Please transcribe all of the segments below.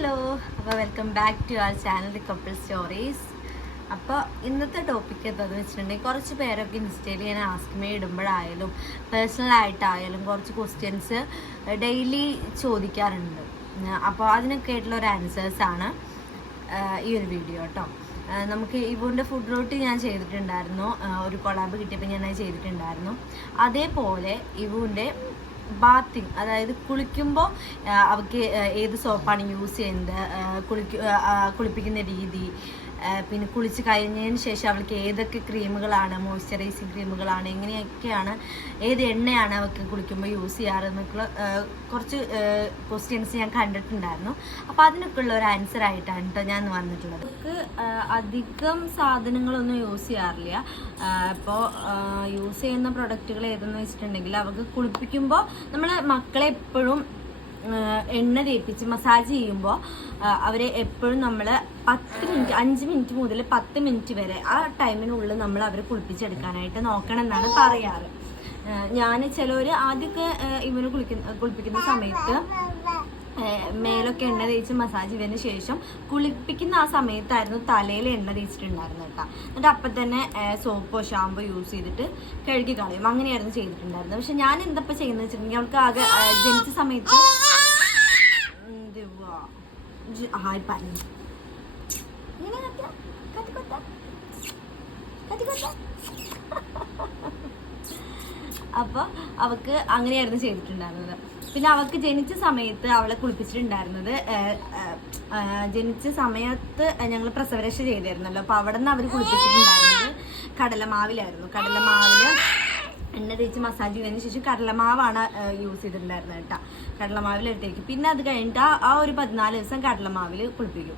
Hello അപ്പോൾ welcome back to our channel the couple stories അപ്പോൾ ഇന്നത്തെ ടോപ്പിക് എന്താണെന്ന് വെച്ചിട്ടുണ്ടെങ്കിൽ കുറച്ച് പേരൊക്കെ ഇൻസ്റ്റയിൽ ഞാൻ ആസ്ക് മേ ഇടുമ്പോഴായാലും പേഴ്സണലായിട്ടായാലും കുറച്ച് ക്വസ്റ്റ്യൻസ് ഡെയിലി ചോദിക്കാറുണ്ട്. അപ്പോൾ അതിനൊക്കെ ആയിട്ടുള്ള ഒരു ആൻസേഴ്സാണ് ഈ ഒരു വീഡിയോ കേട്ടോ നമുക്ക് ഇവന്റെ ഫുഡ് റൂട്ട് ഞാൻ ചെയ്തിട്ടുണ്ടായിരുന്നു. ഒരു കൊളാബ് കിട്ടിയപ്പോൾ ഞാൻ അത് ചെയ്തിട്ടുണ്ടായിരുന്നു. അതേപോലെ ഇവുന്റെ ബാത്തിങ് അതായത് കുളിക്കുമ്പോൾ അവർക്ക് ഏത് സോപ്പാണ് യൂസ് ചെയ്യുന്നത് കുളിക്ക കുളിപ്പിക്കുന്ന രീതി പിന്നെ കുളിച്ച് കഴിഞ്ഞതിന് ശേഷം അവൾക്ക് ഏതൊക്കെ ക്രീമുകളാണ് മോയ്സ്ചറൈസിങ് ക്രീമുകളാണ് എങ്ങനെയൊക്കെയാണ് ഏത് എണ്ണയാണ് അവൾക്ക് കുളിക്കുമ്പോൾ യൂസ് ചെയ്യാറ് എന്നൊക്കെ കുറച്ച് ക്വസ്റ്റ്യൻസ് ഞാൻ കണ്ടിട്ടുണ്ടായിരുന്നു. അപ്പോൾ അതിനൊക്കെ ഉള്ള ഒരു ആൻസർ ആയിട്ടാണ് കേട്ടോ ഞാൻ വന്നിട്ടുള്ളത്. അവർക്ക് അധികം സാധനങ്ങളൊന്നും യൂസ് ചെയ്യാറില്ല. അപ്പോൾ യൂസ് ചെയ്യുന്ന പ്രൊഡക്റ്റുകൾ ഏതെന്ന് വെച്ചിട്ടുണ്ടെങ്കിൽ അവർക്ക് കുളിപ്പിക്കുമ്പോൾ നമ്മൾ മക്കളെ എപ്പോഴും എണ്ണ തേപ്പിച്ച് മസാജ് ചെയ്യുമ്പോൾ അവരെ എപ്പോഴും നമ്മൾ പത്ത് മിനിറ്റ് അഞ്ച് മിനിറ്റ് മുതൽ പത്ത് മിനിറ്റ് വരെ ആ ടൈമിനുള്ളിൽ നമ്മൾ അവരെ കുളിപ്പിച്ചെടുക്കാനായിട്ട് നോക്കണം എന്നാണ് പറയാറ് ഞാൻ ചിലവർ ആദ്യമൊക്കെ ഇവന് കുളിക്കുന്ന കുളിപ്പിക്കുന്ന സമയത്ത് മേലൊക്കെ എണ്ണ തേച്ച് മസാജ് ചെയ്തതിന് ശേഷം കുളിപ്പിക്കുന്ന ആ സമയത്തായിരുന്നു തലയിൽ എണ്ണ തേച്ചിട്ടുണ്ടായിരുന്നു കേട്ടോ. എന്നിട്ട് അപ്പം തന്നെ സോപ്പോ ഷാമ്പോ യൂസ് ചെയ്തിട്ട് കഴുകി കളയും. അങ്ങനെയായിരുന്നു ചെയ്തിട്ടുണ്ടായിരുന്നത്. പക്ഷെ ഞാൻ എന്തപ്പോൾ ചെയ്യുന്നത് വെച്ചിട്ടുണ്ടെങ്കിൽ അവൾക്ക് ആകെ ജനിച്ച സമയത്ത്? കത്തിക്കൊത്താ? കത്തിക്കൊത്താ? അപ്പോൾ അവൾക്ക് അങ്ങനെയായിരുന്നു ചെയ്തിട്ടുണ്ടായിരുന്നത്. പിന്നെ അവൾക്ക് ജനിച്ച സമയത്ത് അവളെ കുളിപ്പിച്ചിട്ടുണ്ടായിരുന്നത് ജനിച്ച സമയത്ത് ഞങ്ങൾ പ്രസവരക്ഷ ചെയ്തിരുന്നല്ലോ. അപ്പോൾ അവിടെ നിന്ന് അവർ കുളിപ്പിച്ചിട്ടുണ്ടായിരുന്നത് കടലമാവിലായിരുന്നു. കടലമാവിൽ എണ്ണ തേച്ച് മസാജ് ചെയ്തതിന് ശേഷം കടലമാവാണ് യൂസ് ചെയ്തിട്ടുണ്ടായിരുന്നത് കേട്ടോ. കടലമാവിലെടുത്തേക്ക് പിന്നെ അത് കഴിഞ്ഞിട്ട് ആ- ഒരു പതിനാല് ദിവസം കടലമാവിൽ കുളിപ്പിക്കും.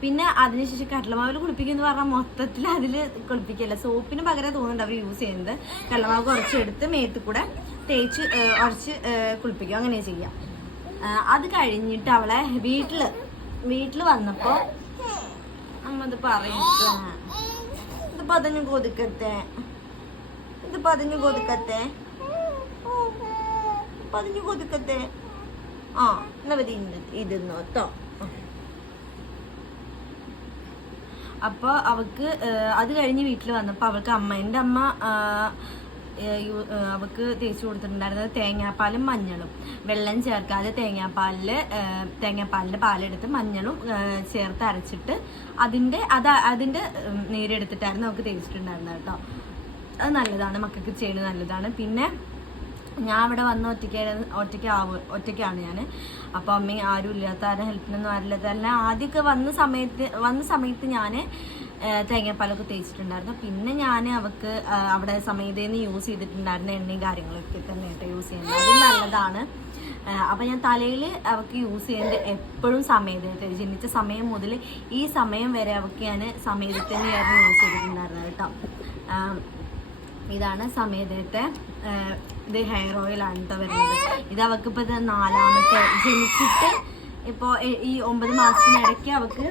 പിന്നെ അതിനുശേഷം കടലമാവിൽ കുളിപ്പിക്കും എന്ന് പറഞ്ഞാൽ മൊത്തത്തിൽ അതിൽ കുളിപ്പിക്കല്ല. സോപ്പിന് പകരം തോന്നുന്നുണ്ട് അവർ യൂസ് ചെയ്യുന്നത്. കടലമാവ് കുറച്ചെടുത്ത് മേത്ത് കൂടെ തേച്ച് ഉറച്ച് കുളിപ്പിക്കും. അങ്ങനെ ചെയ്യാം. അത് കഴിഞ്ഞിട്ട് അവളെ വീട്ടിൽ വീട്ടിൽ വന്നപ്പോൾ അമ്മ ഇത് പറയും. ഇതിപ്പോൾ അതൊന്നും കൊതുക്കത്തെ ഇത് പതിഞ്ഞു കൊതുക്കത്തെ. പതിഞ്ഞു കൊതുക്കത്തെ. ആ എന്നാ ഇതെന്ന് കേട്ടോ. അപ്പോൾ അവക്ക് അത് കഴിഞ്ഞ് വീട്ടിൽ വന്നപ്പോൾ അവൾക്ക് അമ്മ അമ്മ അവൾക്ക് തേച്ച് കൊടുത്തിട്ടുണ്ടായിരുന്നത് തേങ്ങാപ്പാലും മഞ്ഞളും. വെള്ളം ചേർക്കാതെ തേങ്ങാപ്പാലിൽ തേങ്ങാപ്പാലിന്റെ പാലെടുത്ത് മഞ്ഞളും ചേർത്ത് അരച്ചിട്ട് അതിന്റെ അത് അതിന്റെ നീരെടുത്തിട്ടായിരുന്നു അവൾക്ക് തേച്ചിട്ടുണ്ടായിരുന്നത് കേട്ടോ. അത് നല്ലതാണ് മക്കൾക്ക് ചെയ്യുന്നത് നല്ലതാണ്. പിന്നെ ഞാൻ അവിടെ വന്ന് ഒറ്റയ്ക്ക് ഒറ്റയ്ക്ക് ആവ് ഒറ്റയ്ക്കാണ് ഞാൻ അപ്പോൾ അമ്മയും ആരും ഇല്ലാത്ത ആരും ഹെൽപ്പിനൊന്നും ആരില്ലാത്ത അല്ല ആദ്യമൊക്കെ വന്ന സമയത്ത് വന്ന സമയത്ത് ഞാൻ തേങ്ങാപ്പാലൊക്കെ തേച്ചിട്ടുണ്ടായിരുന്നു. പിന്നെ ഞാൻ അവൾക്ക് അവിടെ സമയത്തേന്ന് യൂസ് ചെയ്തിട്ടുണ്ടായിരുന്ന എണ്ണയും കാര്യങ്ങളൊക്കെ തന്നെ കേട്ടോ യൂസ് ചെയ്യുന്നത്. അത് നല്ലതാണ്. അപ്പം ഞാൻ തലയിൽ അവൾക്ക് യൂസ് ചെയ്യുന്നത് എപ്പോഴും സമയത്ത് ജനിച്ച സമയം മുതൽ ഈ സമയം വരെ അവൾക്ക് ഞാൻ സമയത്ത് തന്നെയായിരുന്നു യൂസ് ചെയ്തിട്ടുണ്ടായിരുന്നത് കേട്ടോ. ഇതാണ് സമയത്തെ ഇത് ഹെയർ ഓയിലാണ് കേട്ടോ വരുന്നത്. ഇത് അവൾക്ക് ഇപ്പോൾ നാലാമത്തെ ജനിച്ചിട്ട് ഇപ്പോൾ ഈ ഒമ്പത് മാസത്തിനിടയ്ക്ക് അവൾക്ക്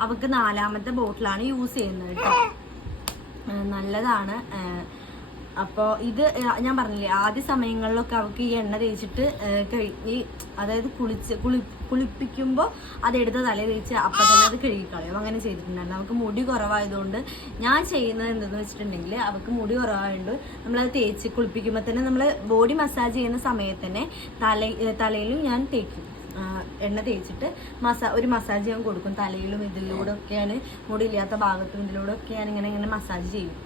അവൾക്ക് നാലാമത്തെ ബോട്ടിലാണ് യൂസ് ചെയ്യുന്നത് കേട്ടോ നല്ലതാണ്. അപ്പോൾ ഇത് ഞാൻ പറഞ്ഞില്ലേ ആദ്യ സമയങ്ങളിലൊക്കെ അവൾക്ക് ഈ എണ്ണ തേച്ചിട്ട് കഴി- അതായത് കുളിച്ച് കുളി കുളിപ്പിക്കുമ്പോൾ അതെടുത്ത് തലയിൽ വെച്ച് അപ്പം തന്നെ അത് കഴുകിക്കളയും. അങ്ങനെ ചെയ്തിട്ടുണ്ടായിരുന്നു. അവൾക്ക് മുടി കുറവായതുകൊണ്ട് ഞാൻ ചെയ്യുന്നത് എന്തെന്ന് വെച്ചിട്ടുണ്ടെങ്കിൽ അവൾക്ക് മുടി കുറവായതുകൊണ്ട് നമ്മളത് തേച്ച് കുളിപ്പിക്കുമ്പോൾ തന്നെ നമ്മൾ ബോഡി മസാജ് ചെയ്യുന്ന സമയത്ത് തന്നെ തല തലയിലും ഞാൻ തേക്കും. എണ്ണ തേച്ചിട്ട് മസാ ഒരു മസാജ് ഞാൻ കൊടുക്കും. തലയിലും ഇതിലൂടെ ഒക്കെയാണ് മുടിയില്ലാത്ത ഭാഗത്തും ഇതിലൂടെ ഒക്കെയാണ് ഇങ്ങനെ ഇങ്ങനെ മസാജ് ചെയ്യും.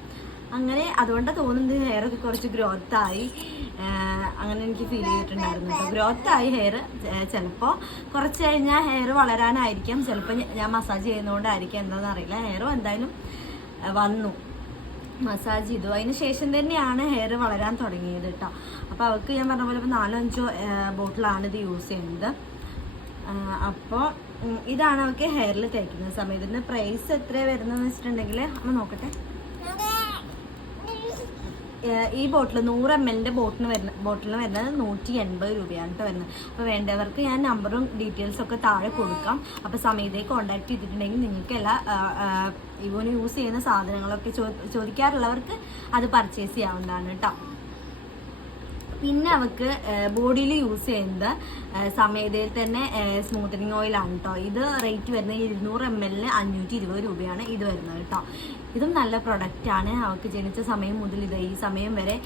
അങ്ങനെ അതുകൊണ്ടാണ് തോന്നുന്നത് ഹെയർ ഒക്കെ കുറച്ച് ഗ്രോത്ത് ആയി. അങ്ങനെ എനിക്ക് ഫീൽ ചെയ്തിട്ടുണ്ടായിരുന്നു കേട്ടോ ഗ്രോത്ത് ആയി ഹെയർ ചിലപ്പോൾ കുറച്ച് കഴിഞ്ഞാൽ ഹെയർ വളരാനായിരിക്കാം. ചിലപ്പോൾ ഞാൻ മസാജ് ചെയ്യുന്നതുകൊണ്ടായിരിക്കാം എന്താണെന്ന് അറിയില്ല. ഹെയർ എന്തായാലും വന്നു. മസാജ് ചെയ്തു. അതിന് ശേഷം തന്നെയാണ് ഹെയർ വളരാൻ തുടങ്ങിയത് കേട്ടോ അപ്പോൾ അവൾക്ക് ഞാൻ പറഞ്ഞ പോലെ ഇപ്പോൾ നാലോ അഞ്ചോ ബോട്ടിലാണ് ഇത് യൂസ് ചെയ്യുന്നത്. അപ്പോൾ ഇതാണ് അവൾക്ക് ഹെയറിൽ തേക്കുന്ന സമയത്ത്. ഇതിന്റെ പ്രൈസ് എത്ര വരുന്നതെന്ന് വെച്ചിട്ടുണ്ടെങ്കിൽ നമ്മൾ നോക്കട്ടെ. ഈ ബോട്ടിൽ നൂറ് എം എല്ലിന്റെ ബോട്ടിന് വരുന്ന ബോട്ടിലിന് വരുന്നത് നൂറ്റി എൺപത് രൂപയാണ് കേട്ടോ വരുന്നത്. അപ്പോൾ വേണ്ടവർക്ക് ഞാൻ നമ്പറും ഡീറ്റെയിൽസും ഒക്കെ താഴെ കൊടുക്കാം. അപ്പോൾ സമീതയെ കോൺടാക്ട് ചെയ്തിട്ടുണ്ടെങ്കിൽ നിങ്ങൾക്ക് എല്ലാ ഇവന് യൂസ് ചെയ്യുന്ന സാധനങ്ങളൊക്കെ ചോദിക്കാറുള്ളവർക്ക് അത് പർച്ചേസ് ചെയ്യാവുന്നതാണ് കേട്ടോ പിന്നെ അവക്ക് ബോഡിയിൽ യൂസ് ചെയ്യുന്നത് സമയതയിൽ തന്നെ സ്മൂത്തനിങ് ഓയിലാണ് കേട്ടോ ഇത് റേറ്റ് വരുന്നത് ഇരുന്നൂറ് എം എല്ലിന് അഞ്ഞൂറ്റി ഇരുപത് രൂപയാണ് ഇത് വരുന്നത് കേട്ടോ ഇതും നല്ല പ്രൊഡക്റ്റാണ് അവൾക്ക് ജനിച്ച സമയം മുതൽ ഇത് ഈ സമയം വരെ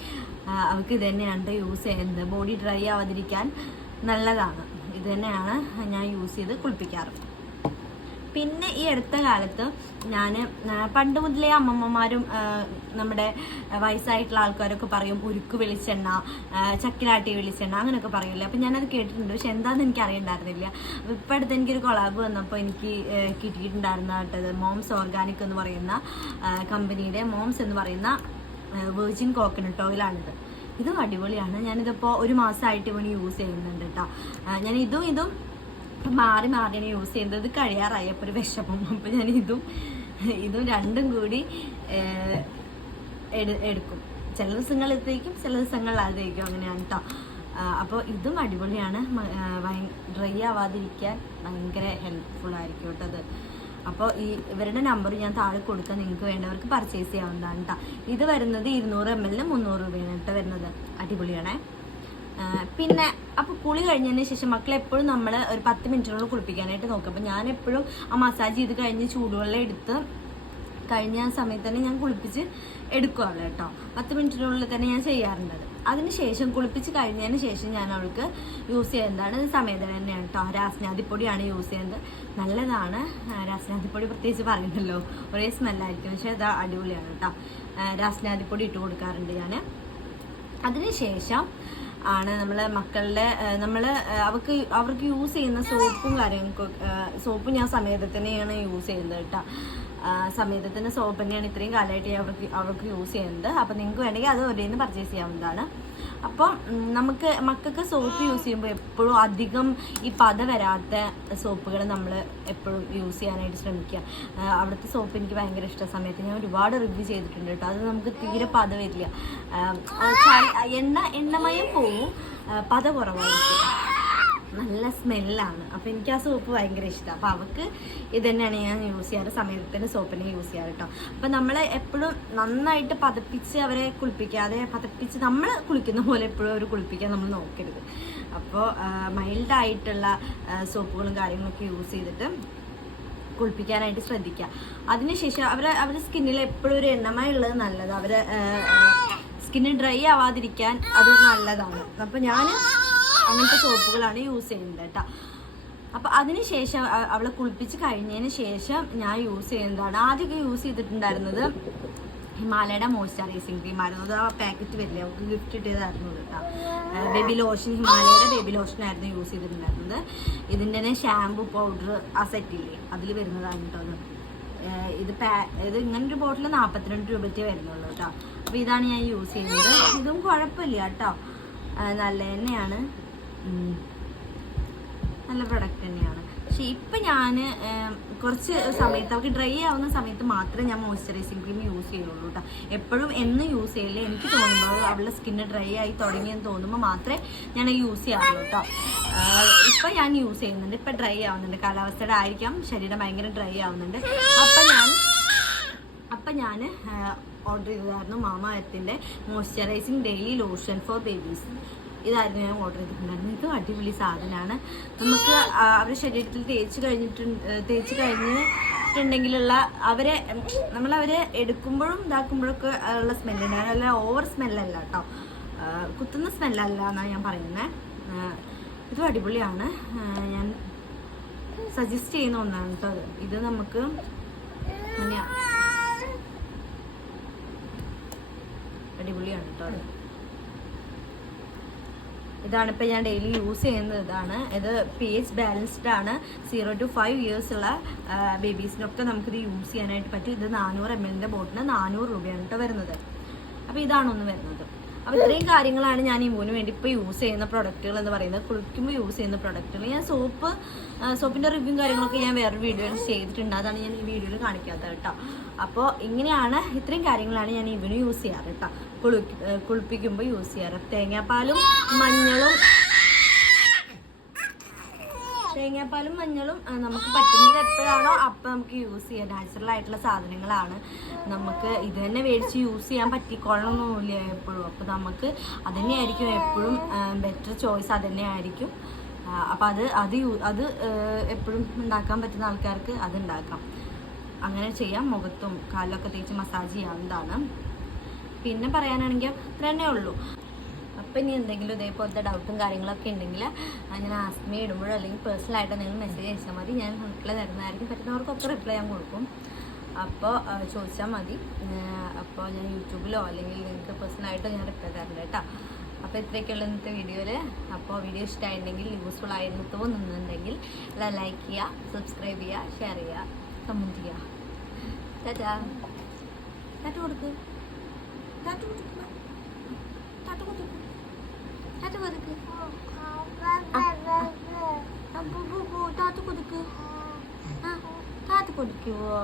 അവൾക്ക് ഇത് തന്നെയാണ് യൂസ് ചെയ്യുന്നത്. ബോഡി ഡ്രൈ ആവാതിരിക്കാൻ നല്ലതാണ്. ഇത് തന്നെയാണ് ഞാൻ യൂസ് ചെയ്ത് കുളിപ്പിക്കാറ്. പിന്നെ ഈ അടുത്ത കാലത്ത് ഞാൻ പണ്ട് മുതലേ അമ്മമ്മമാരും നമ്മുടെ വയസ്സായിട്ടുള്ള ആൾക്കാരൊക്കെ പറയും ഉരുക്ക് വെളിച്ചെണ്ണ ചക്കിലാട്ടി വെളിച്ചെണ്ണ അങ്ങനെയൊക്കെ പറയില്ലേ അപ്പം ഞാനത് കേട്ടിട്ടുണ്ട്. പക്ഷെ എന്താണെന്ന് എനിക്ക് അറിയണ്ടായിരുന്നില്ല അപ്പോൾ ഇപ്പം അടുത്ത് എനിക്കൊരു കൊളാബ് വന്നപ്പോൾ എനിക്ക് കിട്ടിയിട്ടുണ്ടായിരുന്ന കേട്ടത് മോംസ് ഓർഗാനിക് എന്ന് പറയുന്ന കമ്പനിയുടെ മോംസ് എന്ന് പറയുന്ന വെർജിൻ കോക്കനട്ട് ഓയിലാണിത്. ഇതും അടിപൊളിയാണ്. ഞാനിതിപ്പോൾ ഒരു മാസമായിട്ട് ഇവിടെ യൂസ് ചെയ്യുന്നുണ്ട് കേട്ടോ ഞാൻ ഇതും ഇതും മാറി മാറിയാണ് യൂസ് ചെയ്യുന്നത് ഇത് കഴിയാറായി. അപ്പോൾ ഒരു വിഷമം. അപ്പോൾ ഞാൻ ഇതും ഇതും രണ്ടും കൂടി എടുക്കും. ചില ദിവസങ്ങളിലത്തേക്കും ചില ദിവസങ്ങളിലാതേക്കും അങ്ങനെയാണ് കേട്ടോ അപ്പോൾ ഇതും അടിപൊളിയാണ്. ഡ്രൈ ആവാതിരിക്കാൻ ഭയങ്കര ഹെൽപ്ഫുൾ ആയിരിക്കും കേട്ടോ അത്. അപ്പോൾ ഈ ഇവരുടെ നമ്പർ ഞാൻ താഴെ കൊടുക്കാൻ നിങ്ങൾക്ക് വേണ്ടവർക്ക് പർച്ചേസ് ചെയ്യാവുന്നതാണ് കേട്ടോ ഇത് വരുന്നത് ഇരുന്നൂറ് എം എല്ലിന് മുന്നൂറ് രൂപയാണ് കേട്ടോ വരുന്നത്. അടിപൊളിയാണേ? പിന്നെ അപ്പോൾ കുളി കഴിഞ്ഞതിന് ശേഷം മക്കളെ എപ്പോഴും നമ്മൾ ഒരു പത്ത് മിനിറ്റിനുള്ളിൽ കുളിപ്പിക്കാനായിട്ട് നോക്കും. അപ്പോൾ ഞാൻ എപ്പോഴും ആ മസാജ് ചെയ്ത് കഴിഞ്ഞ് ചൂടുവെള്ളം എടുത്ത് കഴിഞ്ഞ സമയത്ത് തന്നെ ഞാൻ കുളിപ്പിച്ച് എടുക്കുവാണ് കേട്ടോ. പത്ത് മിനിറ്റിനുള്ളിൽ തന്നെ ഞാൻ ചെയ്യാറുണ്ട് അതിന് ശേഷം കുളിപ്പിച്ച് കഴിഞ്ഞതിന് ശേഷം ഞാൻ അവൾക്ക് യൂസ് ചെയ്യുന്നതാണ്. സമയത്ത് തന്നെയാണ് കേട്ടോ. രാസ്നാദിപ്പൊടിയാണ് യൂസ് ചെയ്യുന്നത്. നല്ലതാണ്. രാസനാദിപ്പൊടി പ്രത്യേകിച്ച് പറയുന്നല്ലോ ഒരേ സ്മെല്ലായിരിക്കും പക്ഷേ അത് അടിപൊളിയാണ് കേട്ടോ. രാസ്നാദിപ്പൊടി ഇട്ട് കൊടുക്കാറുണ്ട് ഞാൻ അതിനുശേഷം ആണ് നമ്മളെ മക്കളുടെ നമ്മൾ അവർക്ക് അവർക്ക് യൂസ് ചെയ്യുന്ന സോപ്പും കാര്യങ്ങൾക്കും സോപ്പ് ഞാൻ സമേതത്തിനെയാണ് യൂസ് ചെയ്യുന്നത് കേട്ടോ. സമേതത്തിന്റെ സോപ്പ് തന്നെയാണ് ഇത്രയും കാലമായിട്ട് അവർക്ക് അവർക്ക് യൂസ് ചെയ്യുന്നത്. അപ്പോൾ നിങ്ങൾക്ക് വേണമെങ്കിൽ അത് ഒരേ നിന്ന് പർച്ചേസ് ചെയ്യാവുന്നതാണ്. അപ്പം നമുക്ക് മക്കൾക്ക് സോപ്പ് യൂസ് ചെയ്യുമ്പോൾ എപ്പോഴും അധികം ഈ പത വരാത്ത സോപ്പുകൾ നമ്മൾ എപ്പോഴും യൂസ് ചെയ്യാനായിട്ട് ശ്രമിക്കുക. അവിടുത്തെ സോപ്പ് എനിക്ക് ഭയങ്കര ഇഷ്ട. സമയത്ത് ഞാൻ ഒരുപാട് റിവ്യൂ ചെയ്തിട്ടുണ്ട് കേട്ടോ. അത് നമുക്ക് തീരെ പത വരില്ല. എണ്ണ എണ്ണമയം പോവും. പത കുറവായിരിക്കും. സ്മെല്ലാണ്. അപ്പോൾ എനിക്ക് ആ സോപ്പ് ഭയങ്കര ഇഷ്ടമാണ് അപ്പോൾ അവൾക്ക് ഇത് തന്നെയാണ് ഞാൻ യൂസ് ചെയ്യാറ്. സമയത്തിന് സോപ്പിനെ യൂസ് ചെയ്യാറ് കേട്ടോ അപ്പോൾ നമ്മൾ എപ്പോഴും നന്നായിട്ട് പതപ്പിച്ച് അവരെ കുളിപ്പിക്കാതെ പതപ്പിച്ച് നമ്മൾ കുളിക്കുന്ന പോലെ എപ്പോഴും അവർ കുളിപ്പിക്കാൻ നമ്മൾ നോക്കരുത്. അപ്പോൾ മൈൽഡായിട്ടുള്ള സോപ്പുകളും കാര്യങ്ങളൊക്കെ യൂസ് ചെയ്തിട്ട് കുളിപ്പിക്കാനായിട്ട് ശ്രദ്ധിക്കുക അതിനുശേഷം അവരെ അവരുടെ സ്കിന്നിൽ എപ്പോഴും ഒരു എണ്ണമയം ഉള്ളത് നല്ലത്. അവരെ സ്കിന്ന് ഡ്രൈ ആവാതിരിക്കാൻ അത് നല്ലതാണ്. അപ്പോൾ ഞാൻ അങ്ങനത്തെ സോപ്പുകളാണ് യൂസ് ചെയ്യുന്നത് കേട്ടോ. അപ്പോൾ അതിനുശേഷം ശേഷം അവളെ കുളിപ്പിച്ച് കഴിഞ്ഞതിന് ശേഷം ഞാൻ യൂസ് ചെയ്യുന്നതാണ്. ആദ്യമൊക്കെ യൂസ് ചെയ്തിട്ടുണ്ടായിരുന്നത് ഹിമാലയയുടെ മോയ്സ്ചറൈസിങ് ക്രീം ആയിരുന്നു. അത് ആ പാക്കറ്റ് വരില്ല? അവർക്ക് ഗിഫ്റ്റ് ഇട്ടതായിരുന്നു കേട്ടോ. ബേബി ലോഷൻ ഹിമാലയയുടെ ബേബി ലോഷൻ ആയിരുന്നു യൂസ് ചെയ്തിട്ടുണ്ടായിരുന്നത്. ഇതിന്റെ തന്നെ ഷാംപൂ പൗഡർ ആ സെറ്റില്ലേ അതിൽ വരുന്നതാണ് കേട്ടോ അത്. ഇത് പാ ഇത് ഇങ്ങനെ ഒരു ബോട്ടിൽ നാൽപ്പത്തിരണ്ട് രൂപയ്ക്ക് വരുന്നുള്ളൂ കേട്ടോ. അപ്പോൾ ഇതാണ് ഞാൻ യൂസ് ചെയ്യുന്നത്. ഇതും കുഴപ്പമില്ല കേട്ടോ. നല്ല തന്നെയാണ്. നല്ല പ്രൊഡക്റ്റ് തന്നെയാണ്. പക്ഷെ ഇപ്പം ഞാൻ കുറച്ച് സമയത്ത് അവർക്ക് ഡ്രൈ ആവുന്ന സമയത്ത് മാത്രമേ ഞാൻ മോയ്സ്ചറൈസിങ് ക്രീം യൂസ് ചെയ്യുള്ളൂ കേട്ടോ എപ്പോഴും എന്ന് യൂസ് ചെയ്യില്ല? എനിക്ക് തോന്നുമ്പോൾ അവളുടെ സ്കിന്ന് ഡ്രൈ ആയി തുടങ്ങിയെന്ന് തോന്നുമ്പോൾ മാത്രമേ ഞാൻ യൂസ് ചെയ്യാറുള്ളൂ കേട്ടോ ഇപ്പം ഞാൻ യൂസ് ചെയ്യുന്നുണ്ട്. ഇപ്പം ഡ്രൈ ആവുന്നുണ്ട്. കാലാവസ്ഥയുടെ ആയിരിക്കാം ശരീരം ഭയങ്കര ഡ്രൈ ആവുന്നുണ്ട്. അപ്പം ഞാൻ അപ്പം ഞാൻ ഓർഡർ ചെയ്തതായിരുന്നു മാമ എർത്തിന്റെ moisturising daily lotion for babies ഇതായിരുന്നു ഞാൻ ഓർഡർ ചെയ്തിട്ടുണ്ടായിരുന്നു ഇതും അടിപൊളി സാധനമാണ് നമുക്ക് അവരുടെ ശരീരത്തിൽ തേച്ച് കഴിഞ്ഞിട്ടുണ്ട് തേച്ച് കഴിഞ്ഞിട്ടുണ്ടെങ്കിലുള്ള അവരെ നമ്മളവരെ എടുക്കുമ്പോഴും ഇതാക്കുമ്പോഴൊക്കെ ഉള്ള സ്മെല്ലുണ്ട് അല്ല ഓവർ സ്മെല്ലല്ല കേട്ടോ. കുത്തുന്ന സ്മെല്ലല്ല എന്നാണ് ഞാൻ പറയുന്നത് ഇതും അടിപൊളിയാണ്. ഞാൻ സജസ്റ്റ് ചെയ്യുന്ന ഒന്നാണ് കേട്ടോ ഇത് നമുക്ക് അടിപൊളിയാണ് കേട്ടോ ഇതാണ് ഇപ്പം ഞാൻ ഡെയിലി യൂസ് ചെയ്യുന്നത്. ഇതാണ്. ഇത് പി എച്ച് ബാലൻസ്ഡ് ആണ്. സീറോ ടു ഫൈവ് ഇയേഴ്സ് ഉള്ള ബേബീസിനൊക്കെ നമുക്കിത് യൂസ് ചെയ്യാനായിട്ട് പറ്റും. ഇത് നാനൂറ് എം എല്ലിന്റെ ബോട്ടിന് നാനൂറ് രൂപയാണ് കേട്ടോ വരുന്നത്. അപ്പോൾ ഇതാണ് ഒന്ന് വരുന്നത്. അപ്പോൾ ഇത്രയും കാര്യങ്ങളാണ് ഞാൻ ഈ ഇമ്മുവിന് വേണ്ടി ഇപ്പോൾ യൂസ് ചെയ്യുന്ന പ്രൊഡക്റ്റുകൾ എന്ന് പറയുന്നത്. കുളിക്കുമ്പോൾ യൂസ് ചെയ്യുന്ന പ്രൊഡക്റ്റുകൾ ഞാൻ സോപ്പ് സോപ്പിന്റെ റിവ്യൂ കാര്യങ്ങളൊക്കെ ഞാൻ വേറൊരു വീഡിയോയിൽ ചെയ്തിട്ടുണ്ട്. അതാണ് ഞാൻ ഈ വീഡിയോയിൽ കാണിക്കാത്തത് കേട്ടോ. അപ്പോൾ ഇങ്ങനെയാണ് ഇത്രയും കാര്യങ്ങളാണ് ഞാൻ ഇവന് യൂസ് ചെയ്യാറ് കേട്ടോ. കുളി കുളിപ്പിക്കുമ്പോൾ യൂസ് ചെയ്യാറ്. തേങ്ങാപ്പാലും മഞ്ഞളും തേങ്ങാപ്പാലും മഞ്ഞളും നമുക്ക് പറ്റുന്നത് എപ്പോഴാണോ അപ്പം നമുക്ക് യൂസ് ചെയ്യാം. നാച്ചുറൽ ആയിട്ടുള്ള സാധനങ്ങളാണ്. നമുക്ക് ഇത് തന്നെ മേടിച്ച് യൂസ് ചെയ്യാൻ പറ്റിക്കൊള്ളണമെന്നില്ല എപ്പോഴും. അപ്പം നമുക്ക് അത് തന്നെയായിരിക്കും എപ്പോഴും ബെറ്റർ ചോയ്സ് അത് തന്നെയായിരിക്കും അപ്പം അത് അത് അത് എപ്പോഴും ഉണ്ടാക്കാൻ പറ്റുന്ന ആൾക്കാർക്ക് അത് ഉണ്ടാക്കാം അങ്ങനെ ചെയ്യാം. മുഖത്തും കാലൊക്കെ തേച്ച് മസാജ് ചെയ്യാവുന്നതാണ്. പിന്നെ പറയാനാണെങ്കിൽ ഇത്ര തന്നെ ഉള്ളൂ. അപ്പം ഇനി എന്തെങ്കിലും ഇതേപോലത്തെ ഡൗട്ടും കാര്യങ്ങളൊക്കെ ഉണ്ടെങ്കിൽ ഞാൻ ആസ്മി ഇടുമ്പോഴോ അല്ലെങ്കിൽ പേഴ്സണലായിട്ട് നിങ്ങൾ മെസ്സേജ് അയച്ചാൽ മതി. ഞാൻ റിപ്ലൈ തരുന്നതായിരിക്കും. പറ്റുന്നവർക്കൊക്കെ റിപ്ലൈ ഞാൻ കൊടുക്കും. അപ്പോൾ ചോദിച്ചാൽ മതി. അപ്പോൾ ഞാൻ യൂട്യൂബിലോ അല്ലെങ്കിൽ നിങ്ങൾക്ക് പേഴ്സണലായിട്ടോ ഞാൻ റിപ്ലൈ തരണ്ട കേട്ടോ. അപ്പോൾ ഇത്രയൊക്കെയുള്ള ഇന്നത്തെ വീഡിയോയിൽ അപ്പോൾ വീഡിയോ ഇഷ്ടമായിട്ടുണ്ടെങ്കിൽ യൂസ്ഫുൾ ആയിരുന്നു തോന്നുന്നുണ്ടെങ്കിൽ ലൈക്ക് ചെയ്യുക സബ്സ്ക്രൈബ് ചെയ്യുക ഷെയർ ചെയ്യുക കമന്റ് ചെയ്യുക. ടാറ്റാ. ടാറ്റ കൊടുക്ക്. കൊടുക്കുക കൊടുക്ക്. ടാറ്റ കൊടുക്ക്. ടാറ്റ കൊടുക്കുവോ?